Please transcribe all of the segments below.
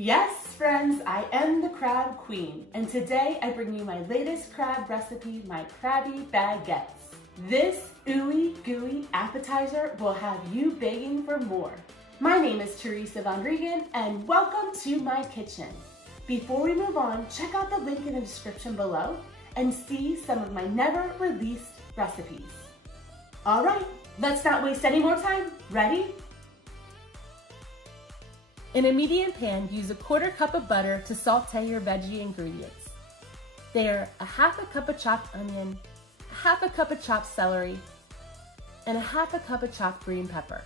Yes, friends, I am the crab queen, and today I bring you my latest crab recipe, my Krabby Baguettes. This ooey gooey appetizer will have you begging for more. My name is Teresa Von Regan, and welcome to my kitchen. Before we move on, check out the link in the description below and see some of my never released recipes. All right, let's not waste any more time. Ready? In a medium pan, use a 1/4 cup of butter to saute your veggie ingredients. They are a 1/2 cup of chopped onion, a 1/2 cup of chopped celery, and a 1/2 cup of chopped green pepper.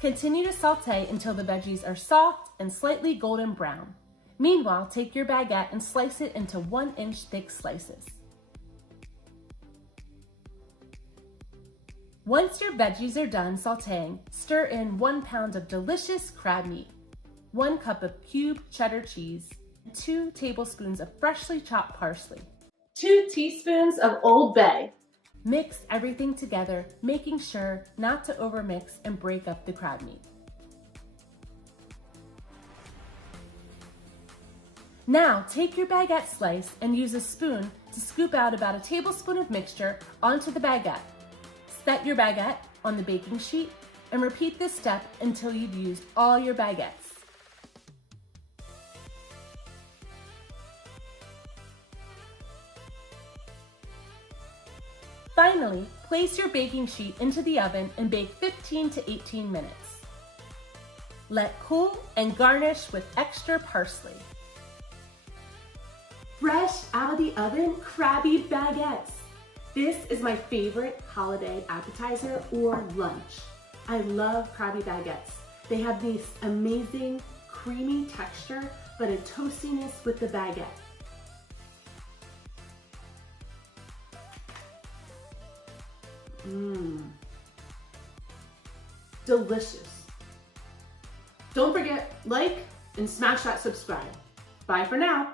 Continue to saute until the veggies are soft and slightly golden brown. Meanwhile, take your baguette and slice it into 1-inch thick slices. Once your veggies are done sauteing, stir in 1 pound of delicious crab meat, 1 cup of cubed cheddar cheese, and 2 tablespoons of freshly chopped parsley, 2 teaspoons of Old Bay. Mix everything together, making sure not to overmix and break up the crab meat. Now take your baguette slice and use a spoon to scoop out about a tablespoon of mixture onto the baguette. Set your baguette on the baking sheet and repeat this step until you've used all your baguettes. Finally, place your baking sheet into the oven and bake 15 to 18 minutes. Let cool and garnish with extra parsley. Fresh out of the oven, Krabby Baguettes. This is my favorite holiday appetizer or lunch. I love Krabby Baguettes. They have this amazing creamy texture, but a toastiness with the baguette. Delicious. Don't forget, like and smash that subscribe. Bye for now.